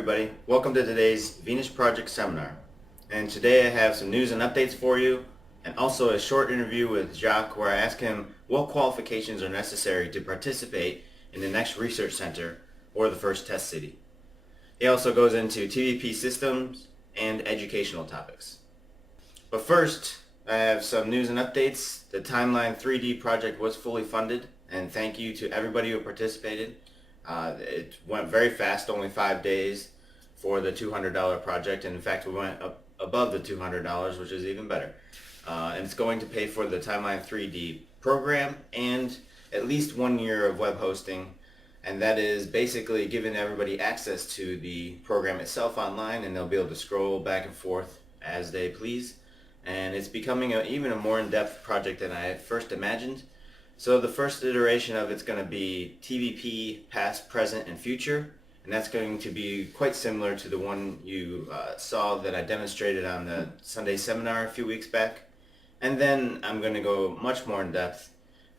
everybody. Welcome to today's Venus Project seminar. And today I have some news and updates for you, and also a short interview with Jacques where I ask him what qualifications are necessary to participate in the next research center or the first test city. He also goes into TVP systems and educational topics. But first, I have some news and updates. The Timeline 3D project was fully funded, and thank you to everybody who participated. It went very fast, only 5 days for the $200 project, and in fact we went up above the $200, which is even better. And it's going to pay for the Timeline 3D program and at least 1 year of web hosting, and that is basically giving everybody access to the program itself online, and they'll be able to scroll back and forth as they please. And it's becoming even a more in-depth project than I had first imagined. So the first iteration of it's going to be TVP past, present, and future, and that's going to be quite similar to the one you saw that I demonstrated on the Sunday seminar a few weeks back. And then I'm going to go much more in depth.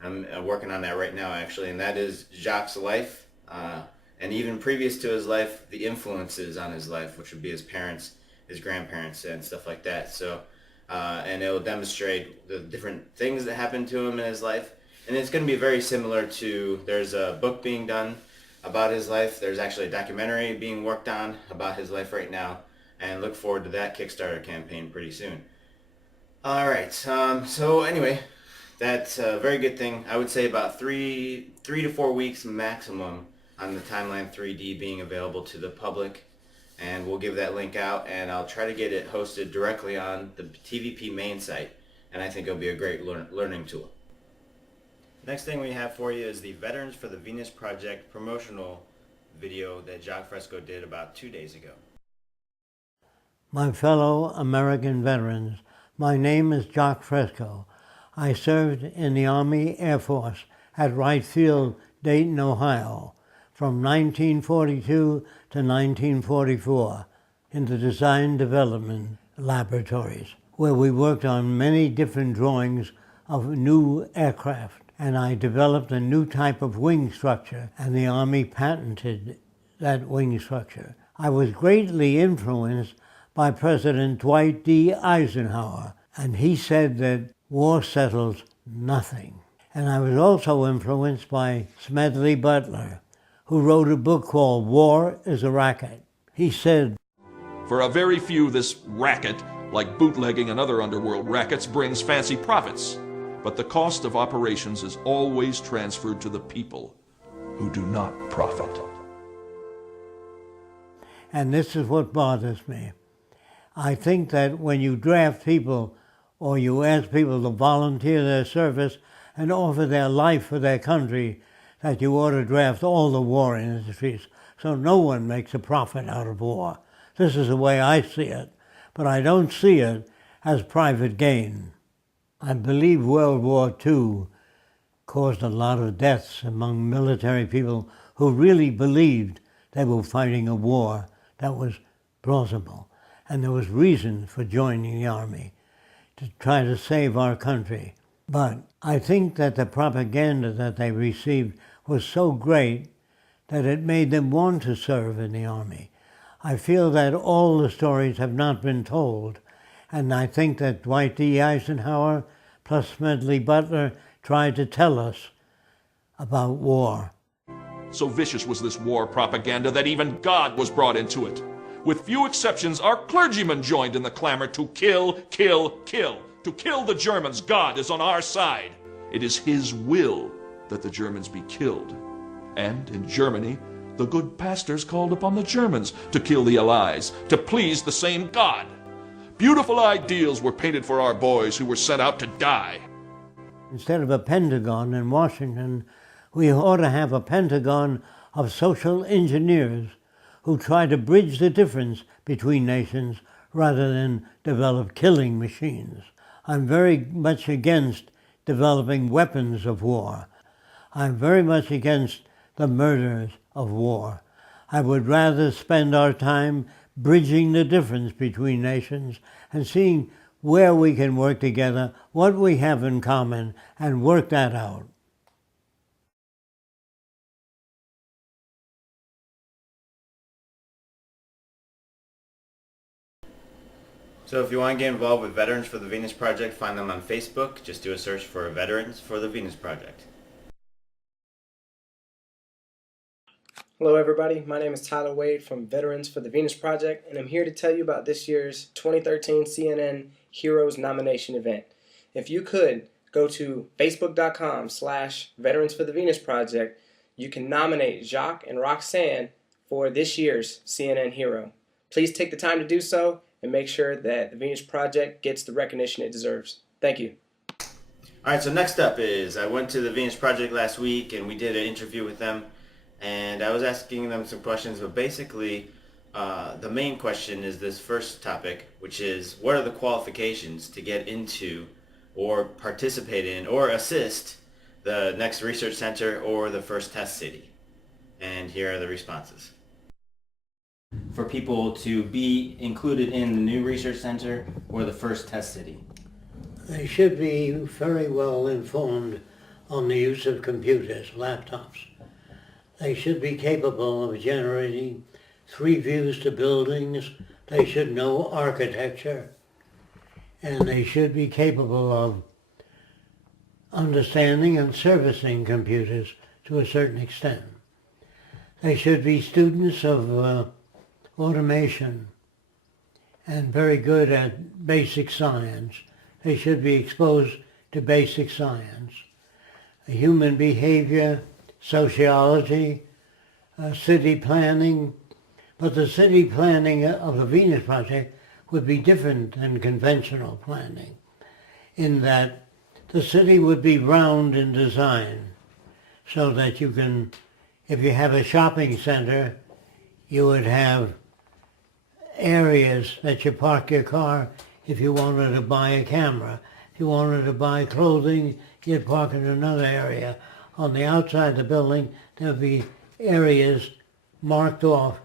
I'm working on that right now actually, and that is Jacques' life, and even previous to his life, the influences on his life, which would be his parents, his grandparents, and stuff like that. So, and it will demonstrate the different things that happened to him in his life. And it's going to be very similar to, there's a book being done about his life. There's actually a documentary being worked on about his life right now. And look forward to that Kickstarter campaign pretty soon. Alright, so anyway, that's a very good thing. I would say about 3 to 4 weeks maximum on the Timeline 3D being available to the public. And we'll give that link out, and I'll try to get it hosted directly on the TVP main site. And I think it'll be a great learning tool. Next thing we have for you is the Veterans for the Venus Project promotional video that Jacques Fresco did about 2 days ago. My fellow American veterans, my name is Jacques Fresco. I served in the Army Air Force at Wright Field, Dayton, Ohio, from 1942 to 1944 in the Design Development Laboratories, where we worked on many different drawings of new aircraft. And I developed a new type of wing structure, and the Army patented that wing structure. I was greatly influenced by President Dwight D. Eisenhower, and he said that war settles nothing. And I was also influenced by Smedley Butler, who wrote a book called War is a Racket. He said, "For a very few, this racket, like bootlegging and other underworld rackets, brings fancy profits. But the cost of operations is always transferred to the people who do not profit." And this is what bothers me. I think that when you draft people or you ask people to volunteer their service and offer their life for their country, that you ought to draft all the war industries so no one makes a profit out of war. This is the way I see it, but I don't see it as private gain. I believe World War II caused a lot of deaths among military people who really believed they were fighting a war that was plausible. And there was reason for joining the Army, to try to save our country. But I think that the propaganda that they received was so great that it made them want to serve in the Army. I feel that all the stories have not been told. And I think that Dwight D. Eisenhower plus Smedley Butler tried to tell us about war. So vicious was this war propaganda that even God was brought into it. With few exceptions, our clergymen joined in the clamor to kill, kill, kill. To kill the Germans. God is on our side. It is His will that the Germans be killed. And in Germany, the good pastors called upon the Germans to kill the Allies, to please the same God. Beautiful ideals were painted for our boys who were sent out to die. Instead of a Pentagon in Washington, we ought to have a Pentagon of social engineers who try to bridge the difference between nations rather than develop killing machines. I'm very much against developing weapons of war. I'm very much against the murders of war. I would rather spend our time bridging the difference between nations and seeing where we can work together, what we have in common, and work that out. So if you want to get involved with Veterans for the Venus Project, find them on Facebook. Just do a search for Veterans for the Venus Project. Hello everybody, my name is Tyler Wade from Veterans for the Venus Project, and I'm here to tell you about this year's 2013 CNN Heroes Nomination event. If you could, go to facebook.com/Veterans for the Venus Project. You can nominate Jacques and Roxanne for this year's CNN Hero. Please take the time to do so and make sure that the Venus Project gets the recognition it deserves. Thank you. Alright, so next up is, I went to the Venus Project last week and we did an interview with them. And I was asking them some questions, but basically the main question is this first topic, which is what are the qualifications to get into or participate in or assist the next research center or the first test city? And here are the responses. For people to be included in the new research center or the first test city? They should be very well informed on the use of computers, laptops. They should be capable of generating 3 views to buildings. They should know architecture. And they should be capable of understanding and servicing computers to a certain extent. They should be students of automation and very good at basic science. They should be exposed to basic science, human behavior, sociology, city planning. But the city planning of the Venus Project would be different than conventional planning in that the city would be round in design so that you can, if you have a shopping center, you would have areas that you park your car if you wanted to buy a camera. If you wanted to buy clothing, you'd park in another area. On the outside of the building, there'll be areas marked off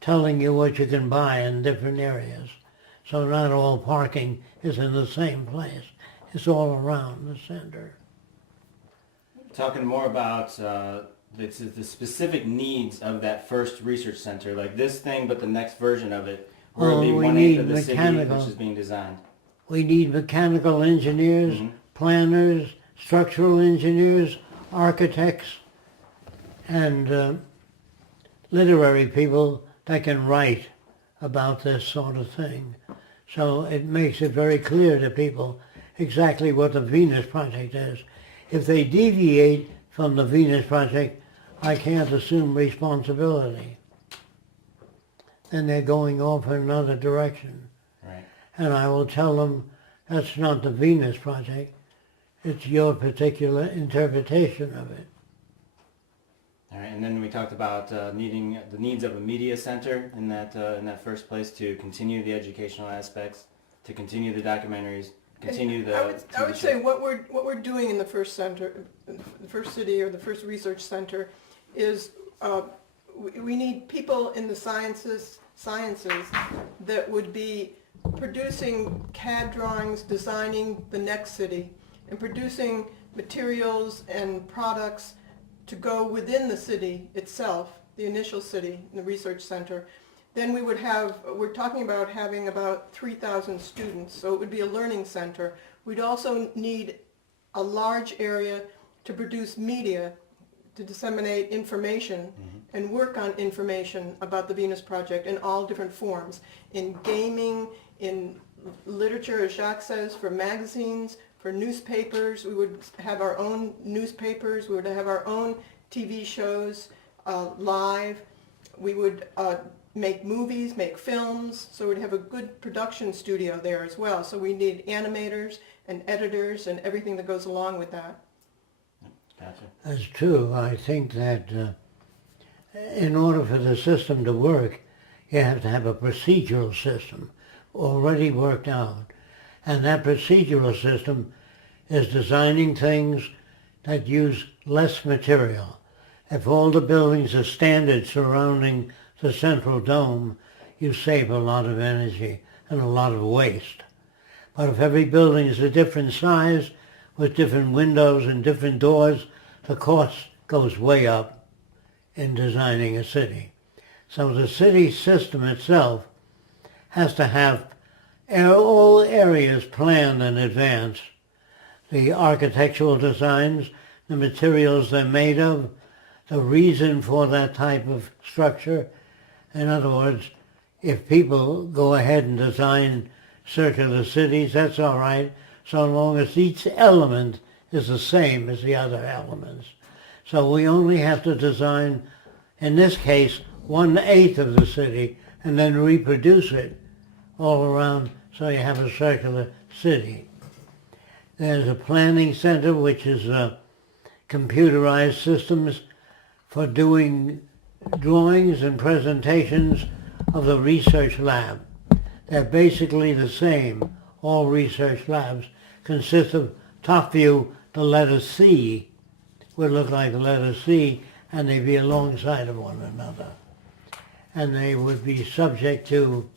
telling you what you can buy in different areas. So not all parking is in the same place. It's all around the center. Talking more about the specific needs of that first research center, like this thing, but the next version of it, where it'll be we 1/8 need of the city, mechanical. which is being designed. We need mechanical engineers, planners, structural engineers, architects, and literary people that can write about this sort of thing. So it makes it very clear to people exactly what the Venus Project is. If they deviate from the Venus Project, I can't assume responsibility. Then they're going off in another direction. Right. And I will tell them that's not the Venus Project. It's your particular interpretation of it. All right, and then we talked about needing the needs of a media center in that first place to continue the educational aspects, to continue the documentaries, continue the. I would TV say show. what we're doing in the first center, the first city or the first research center, is we need people in the sciences that would be producing CAD drawings, designing the next city, and producing materials and products to go within the city itself, the initial city, the research center. Then we would have, we're talking about having about 3,000 students, so it would be a learning center. We'd also need a large area to produce media, to disseminate information and work on information about the Venus Project in all different forms, in gaming, in literature, as Jacques says, for magazines, for newspapers. We would have our own newspapers. We would have our own TV shows live. We would make movies, make films, so we'd have a good production studio there as well. So we need animators and editors and everything that goes along with that. Gotcha. That's true. I think that in order for the system to work, you have to have a procedural system already worked out. And that procedural system is designing things that use less material. If all the buildings are standard surrounding the central dome, you save a lot of energy and a lot of waste. But if every building is a different size with different windows and different doors, the cost goes way up in designing a city. So the city system itself has to have all areas planned in advance. The architectural designs, the materials they're made of, the reason for that type of structure. In other words, if people go ahead and design circular cities, that's all right, so long as each element is the same as the other elements. So we only have to design, in this case, 1/8 of the city and then reproduce it all around so you have a circular city. There's a planning center, which is computerized systems for doing drawings and presentations of the research lab. They're basically the same. All research labs consist of, top view, the letter C would look like the letter C, and they'd be alongside of one another. And they would be subject to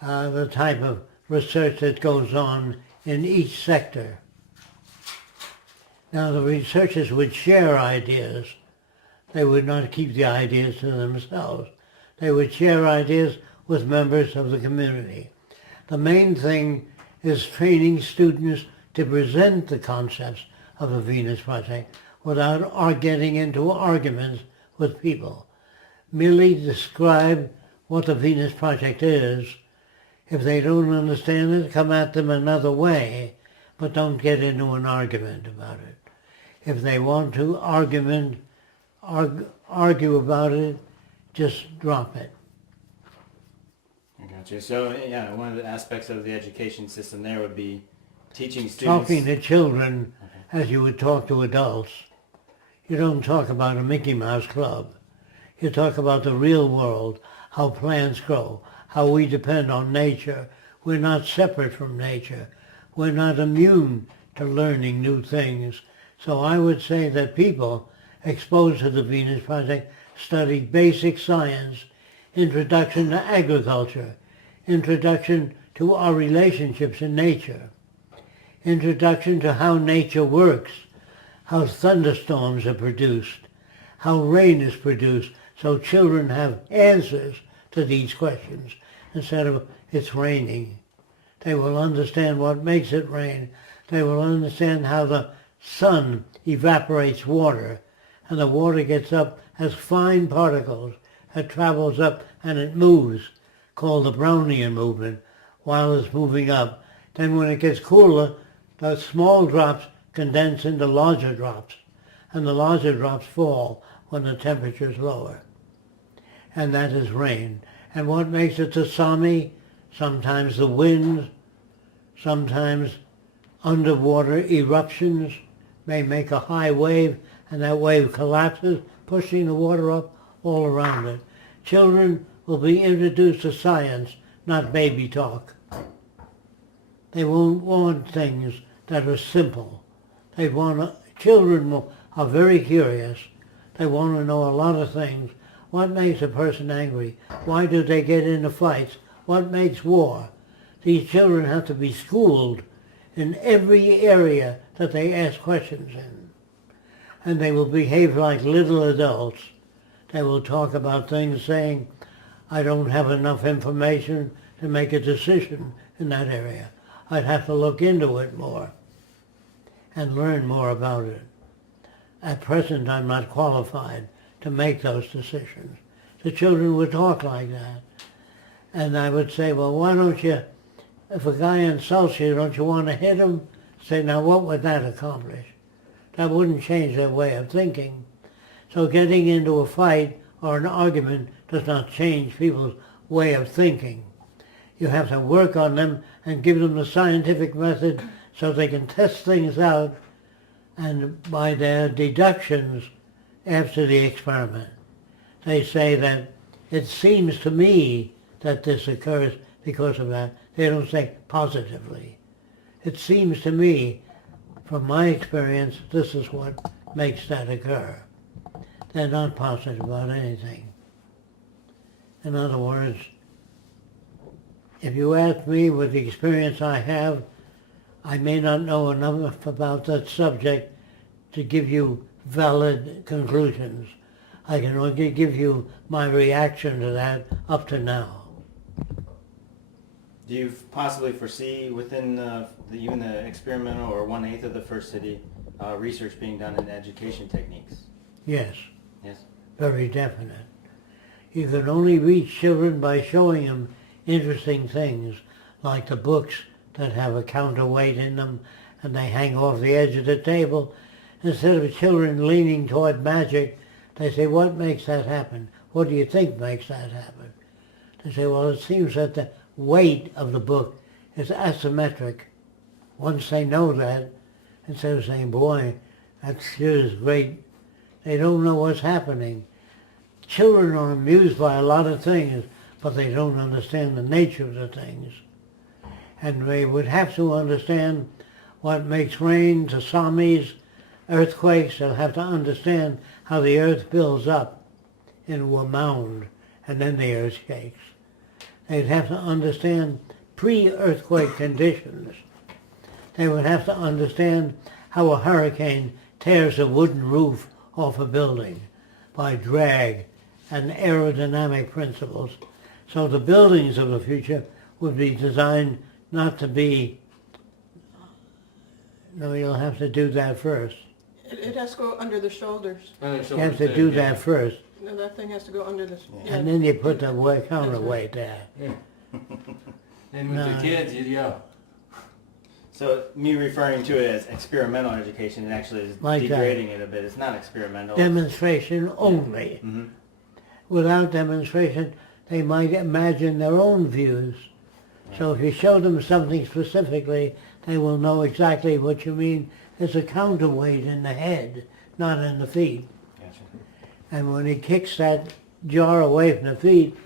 the type of research that goes on in each sector. Now the researchers would share ideas. They would not keep the ideas to themselves. They would share ideas with members of the community. The main thing is training students to present the concepts of the Venus Project without getting into arguments with people. Merely describe what the Venus Project is. If they don't understand it, come at them another way, but don't get into an argument about it. If they want to argue about it, just drop it. I got you. So, yeah, one of the aspects of the education system there would be teaching students... Talking to children as you would talk to adults. You don't talk about a Mickey Mouse Club. You talk about the real world, how plants grow, how we depend on nature. We're not separate from nature. We're not immune to learning new things. So I would say that people exposed to the Venus Project study basic science, introduction to agriculture, introduction to our relationships in nature, introduction to how nature works, how thunderstorms are produced, how rain is produced, so children have answers to these questions instead of it's raining. They will understand what makes it rain. They will understand how the sun evaporates water, and the water gets up as fine particles. It travels up and it moves, called the Brownian movement, while it's moving up. Then when it gets cooler, the small drops condense into larger drops, and the larger drops fall when the temperature is lower. And that is rain. And what makes a tsunami? Sometimes the wind, sometimes underwater eruptions may make a high wave, and that wave collapses, pushing the water up all around it. Children will be introduced to science, not baby talk. They won't want things that are simple. Children are very curious. They want to know a lot of things. What makes a person angry? Why do they get into fights? What makes war? These children have to be schooled in every area that they ask questions in. And they will behave like little adults. They will talk about things saying, I don't have enough information to make a decision in that area. I'd have to look into it more and learn more about it. At present, I'm not qualified to make those decisions. The children would talk like that. And I would say, well, why don't you, if a guy insults you, don't you want to hit him? Say, now what would that accomplish? That wouldn't change their way of thinking. So getting into a fight or an argument does not change people's way of thinking. You have to work on them and give them the scientific method so they can test things out and by their deductions after the experiment. They say that it seems to me that this occurs because of that. They don't say positively. It seems to me, from my experience, this is what makes that occur. They're not positive about anything. In other words, if you ask me with the experience I have, I may not know enough about that subject to give you valid conclusions. I can only give you my reaction to that up to now. Do you possibly foresee within even the experimental or 1/8 of the first city research being done in education techniques? Yes, Yes. very definite. You can only reach children by showing them interesting things, like the books that have a counterweight in them and they hang off the edge of the table. Instead of children leaning toward magic, they say, what makes that happen? What do you think makes that happen? They say, well, it seems that the weight of the book is asymmetric. Once they know that, instead of saying, boy, that sure is great, they don't know what's happening. Children are amused by a lot of things, but they don't understand the nature of the things. And they would have to understand what makes rain, tsunamis, earthquakes. They'll have to understand how the earth builds up into a mound, and then the earth shakes. They'd have to understand pre-earthquake conditions. They would have to understand how a hurricane tears a wooden roof off a building by drag and aerodynamic principles. So the buildings of the future would be designed not to be, no, you'll have to do that first. It has to go under the shoulders. You have to do that first, No, that thing has to go under the, yeah. and then you put the counterweight there. And with No. the kids, yeah. So me referring to it as experimental education, it actually is Like that. degrading it a bit. It's not experimental. Demonstration only. Mm-hmm. Without demonstration, they might imagine their own views. So if you show them something specifically, they will know exactly what you mean. There's a counterweight in the head, not in the feet. Gotcha. And when he kicks that jar away from the feet,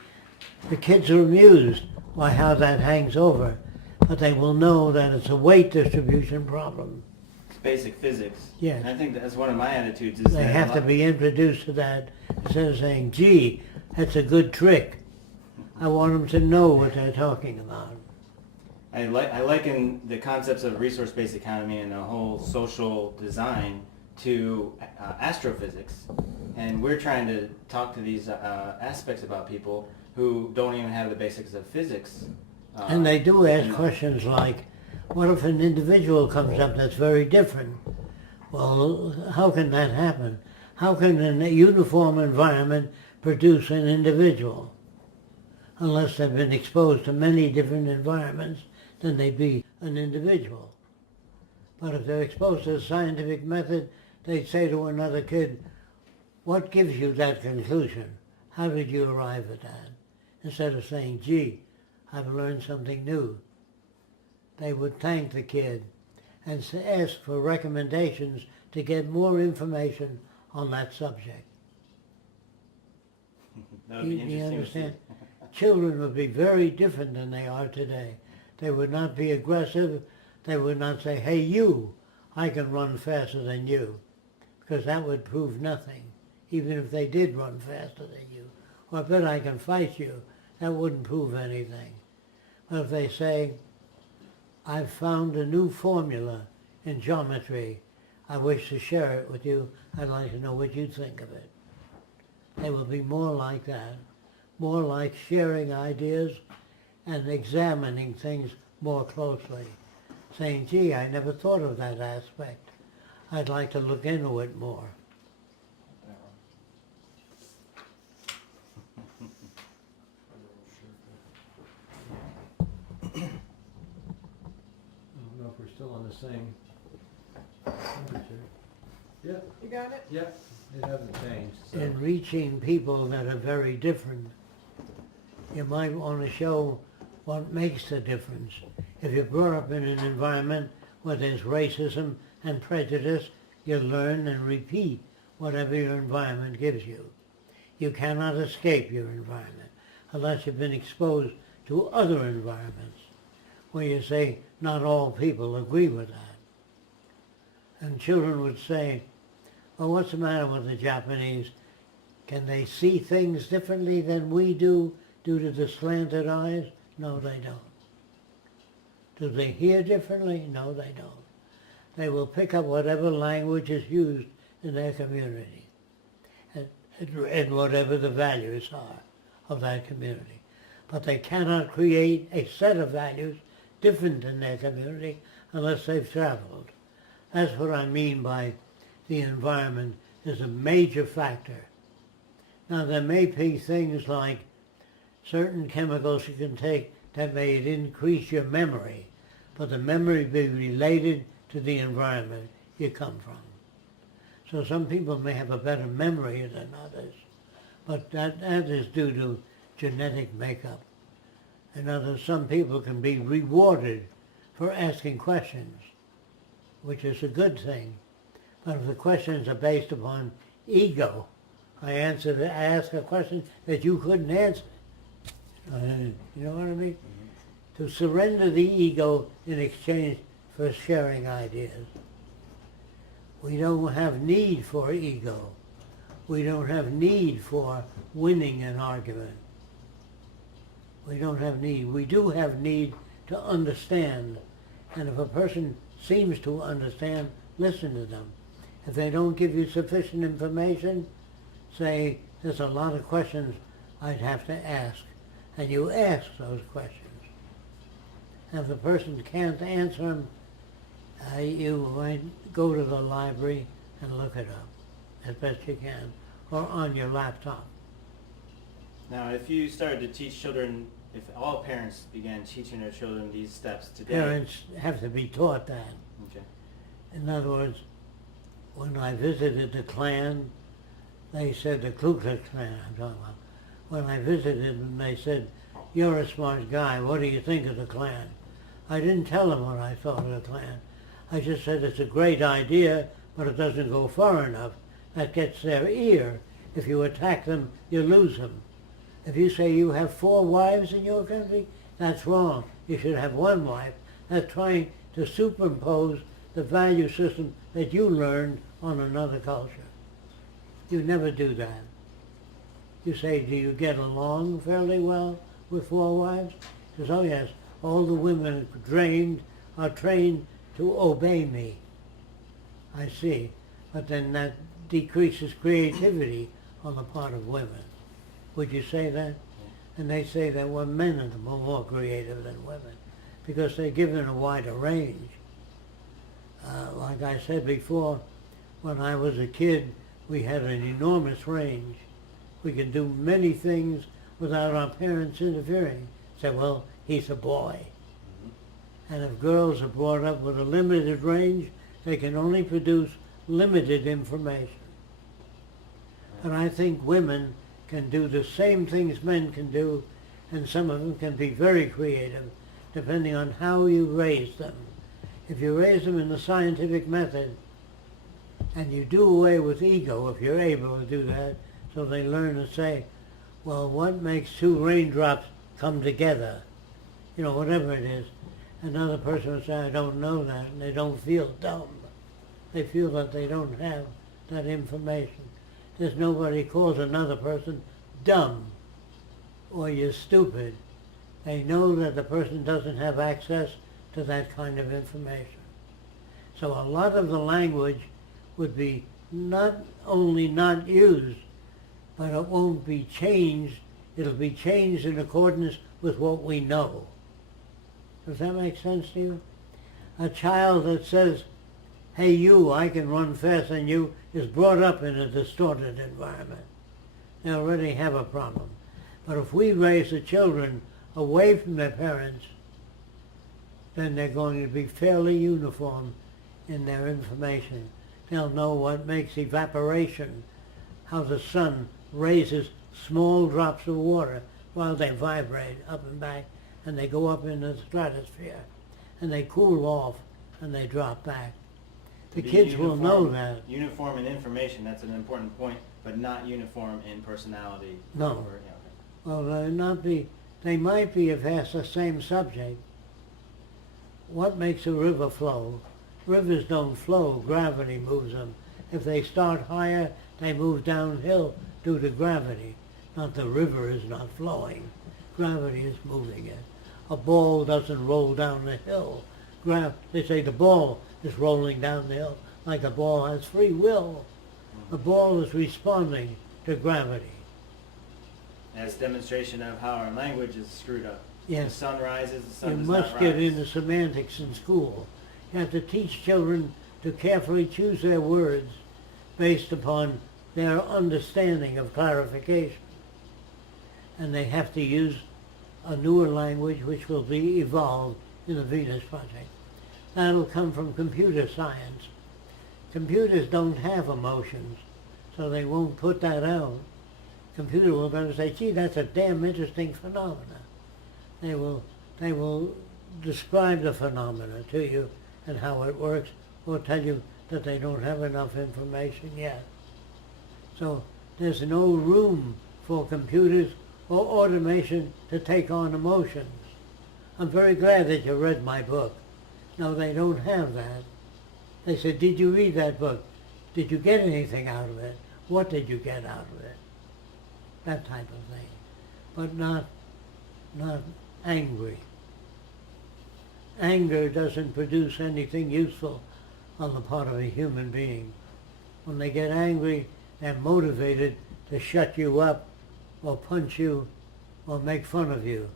the kids are amused by how that hangs over. But they will know that it's a weight distribution problem. It's basic physics. Yes. And I think that's one of my attitudes is They that have to be introduced to that instead of saying, gee, that's a good trick. I want them to know what they're talking about. I liken the concepts of resource-based economy and the whole social design to astrophysics. And we're trying to talk to these aspects about people who don't even have the basics of physics. And they do ask and- questions like, what if an individual comes up that's very different? Well, how can that happen? How can a uniform environment produce an individual? Unless they've been exposed to many different environments, then they'd be an individual. But if they're exposed to a scientific method, they'd say to another kid, what gives you that conclusion? How did you arrive at that? Instead of saying, gee, I've learned something new. They would thank the kid and ask for recommendations to get more information on that subject. That would be You interesting to see. understand? Children would be very different than they are today. They would not be aggressive. They would not say, hey, you, I can run faster than you, because that would prove nothing, even if they did run faster than you. Or I bet I can fight you. That wouldn't prove anything. But if they say, I've found a new formula in geometry, I wish to share it with you, I'd like to know what you think of it. They will be more like that, more like sharing ideas and examining things more closely, saying, gee, I never thought of that aspect. I'd like to look into it more. I don't know if we're still on the same temperature. Yeah. You got it? Yeah. It hasn't changed. In reaching people that are very different, you might want to show what makes the difference. If you're brought up in an environment where there's racism and prejudice, you learn and repeat whatever your environment gives you. You cannot escape your environment unless you've been exposed to other environments where you say not all people agree with that. And children would say, well, what's the matter with the Japanese? Can they see things differently than we do due to the slanted eyes? No, they don't. Do they hear differently? No, they don't. They will pick up whatever language is used in their community and whatever the values are of that community. but they cannot create a set of values different in their community unless they've traveled. That's what I mean by the environment is a major factor. Now there may be things like certain chemicals you can take that may increase your memory, but the memory be related to the environment you come from. So some people may have a better memory than others, but that is due to genetic makeup. In other words, some people can be rewarded for asking questions, which is a good thing. But if the questions are based upon ego, I ask a question that you couldn't answer. You know what I mean? To surrender the ego in exchange for sharing ideas. We don't have need for ego. We don't have need for winning an argument. We don't have need. We do have need to understand. And if a person seems to understand, listen to them. If they don't give you sufficient information, say, there's a lot of questions I'd have to ask. And you ask those questions. And if the person can't answer them, you might go to the library and look it up as best you can, or on your laptop. Now, if you started to teach children, if all parents began teaching their children these steps today... Parents have to be taught that. Okay. In other words, when I visited the Klan, they said, the Ku Klux Klan I'm talking about, when I visited them, they said, you're a smart guy, what do you think of the Klan? I didn't tell them what I thought of the Klan. I just said it's a great idea, but it doesn't go far enough. That gets their ear. If you attack them, you lose them. If you say you have 4 wives in your country, that's wrong. You should have 1 wife. That's trying to superimpose the value system that you learned on another culture. You never do that. You say, do you get along fairly well with 4 wives? He says, oh yes, all the women are trained to obey me. I see. But then that decreases creativity on the part of women. Would you say that? And they say that men are more creative than women because they're given a wider range. Like I said before, when I was a kid, we had an enormous range. We could do many things without our parents interfering. Say, well, he's a boy. And if girls are brought up with a limited range, they can only produce limited information. And I think women can do the same things men can do, and some of them can be very creative, depending on how you raise them. If you raise them in the scientific method, and you do away with ego, if you're able to do that, so they learn to say, well, what makes 2 raindrops come together? You know, whatever it is. Another person will say, I don't know that, and they don't feel dumb. They feel that they don't have that information. There's nobody calls another person dumb or you're stupid. They know that the person doesn't have access to that kind of information. So a lot of the language would be not only not used, but it won't be changed. It'll be changed in accordance with what we know. Does that make sense to you? A child that says, hey you, I can run faster than you, is brought up in a distorted environment. They already have a problem. But if we raise the children away from their parents, then they're going to be fairly uniform in their information. They'll know what makes evaporation, how the sun raises small drops of water while they vibrate up and back, and they go up into the stratosphere, and they cool off, and they drop back. The kids will know that. Uniform in information, that's an important point, but not uniform in personality. No. Or, yeah, okay. Well, they might be if asked the same subject. What makes a river flow? Rivers don't flow, gravity moves them. If they start higher, they move downhill due to gravity. Not the river is not flowing. Gravity is moving it. A ball doesn't roll down the hill. They say the ball is rolling down the hill like a ball has free will. The ball is responding to gravity. as demonstration of how our language is screwed up. Yes. The sun rises, the sun You does must not get rise. into semantics in school. You have to teach children to carefully choose their words based upon their understanding of clarification. And they have to use a newer language which will be evolved in the Venus Project. That'll come from computer science. Computers don't have emotions, so they won't put that out. Computer will never say, gee, that's a damn interesting phenomena. They will describe the phenomena to you and how it works, or tell you that they don't have enough information yet. So there's no room for computers or automation to take on emotions. I'm very glad that you read my book. No, they don't have that. They said, did you read that book? Did you get anything out of it? What did you get out of it? That type of thing. But not angry. Anger doesn't produce anything useful on the part of a human being. When they get angry, they're motivated to shut you up or punch you or make fun of you.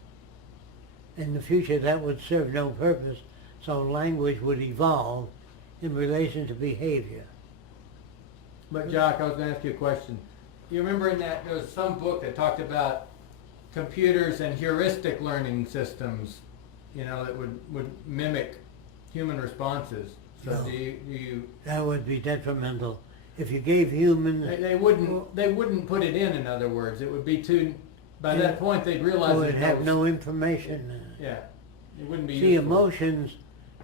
In the future, that would serve no purpose, so language would evolve in relation to behavior. But Jock, I was going to ask you a question. You remember in that there was some book that talked about computers and heuristic learning systems, you know, that would mimic human responses. So No. do you That would be detrimental. If you gave humans, they wouldn't put it in other words. It would be too, by that point they'd realize who would there's have no information. yeah, it wouldn't be See, useful. emotions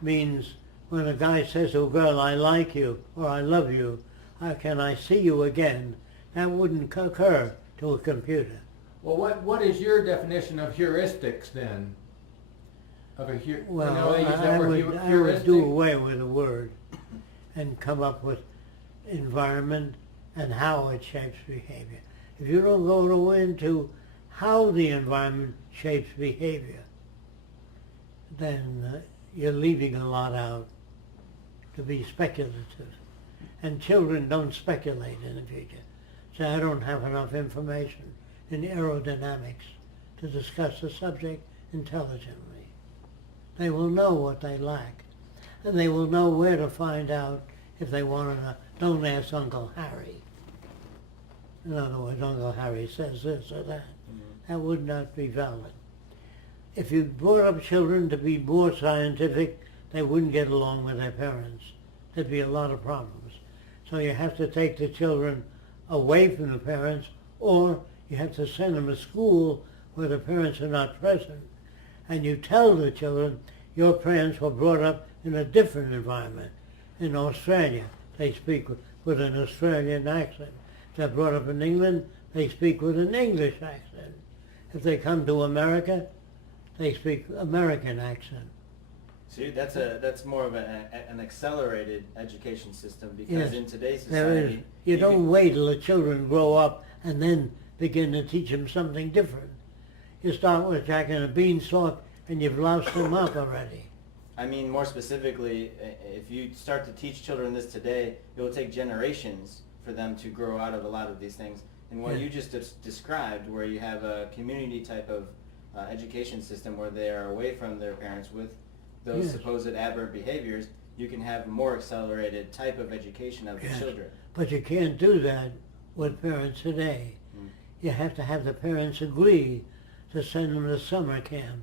means when a guy says to a girl, I like you, or I love you, how can I see you again? That wouldn't occur to a computer. Well, what is your definition of heuristics then? Of a Well, you know, they use that I word would heuristic. do away with the word and come up with environment and how it shapes behavior. If you don't go into how the environment shapes behavior, then you're leaving a lot out to be speculative. And children don't speculate in the future. So I don't have enough information in aerodynamics to discuss the subject intelligently. They will know what they lack, and they will know where to find out if they want to know. Don't ask Uncle Harry. In other words, Uncle Harry says this or that. That would not be valid. If you brought up children to be more scientific, they wouldn't get along with their parents. There'd be a lot of problems. So you have to take the children away from the parents, or you have to send them to school where the parents are not present. And you tell the children, your parents were brought up in a different environment. In Australia, they speak with an Australian accent. If they're brought up in England, they speak with an English accent. If they come to America, they speak American accent. See, that's more of an accelerated education system Yes, because in today's there is. society, You don't wait till the children grow up and then begin to teach them something different. You start with Jack and a beanstalk and you've loused them up already. I mean, more specifically, if you start to teach children this today, it will take generations for them to grow out of a lot of these things. And what Yeah. you just described, where you have a community type of education system where they are away from their parents with those Yes. supposed aberrant behaviors, you can have a more accelerated type of education of Yes. the children. But you can't do that with parents today. You have to have the parents agree to send them to summer camp.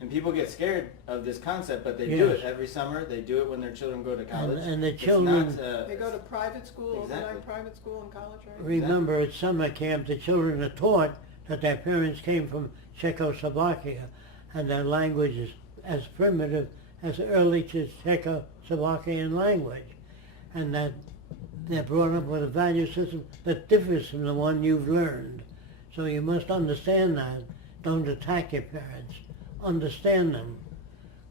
And people get scared of this concept, but they do Yes. it every summer. They do it when their children go to college. and the It's children- not, They go to private school, Exactly. overnight private school and college, right? Remember, at summer camp, the children are taught that their parents came from Czechoslovakia, and their language is as primitive as early Czechoslovakian language, and that they're brought up with a value system that differs from the one you've learned. So you must understand that. Don't attack your parents. Understand them.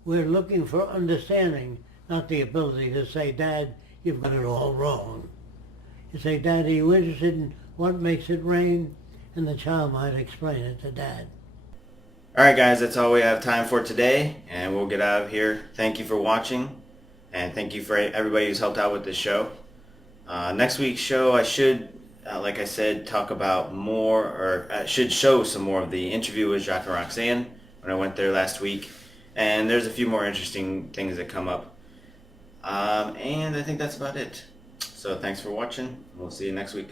We're looking for understanding, not the ability to say, Dad, you've got it all wrong. You say, Dad, are you interested in what makes it rain? And the child might explain it to Dad. All right, guys, that's all we have time for today, and we'll get out of here. Thank you for watching, and thank you for everybody who's helped out with this show. Next week's show, I should like I said, talk about more, or should show some more of the interview with Jacques and Roxanne when I went there last week. And there's a few more interesting things that come up. And I think that's about it. So thanks for watching. We'll see you next week.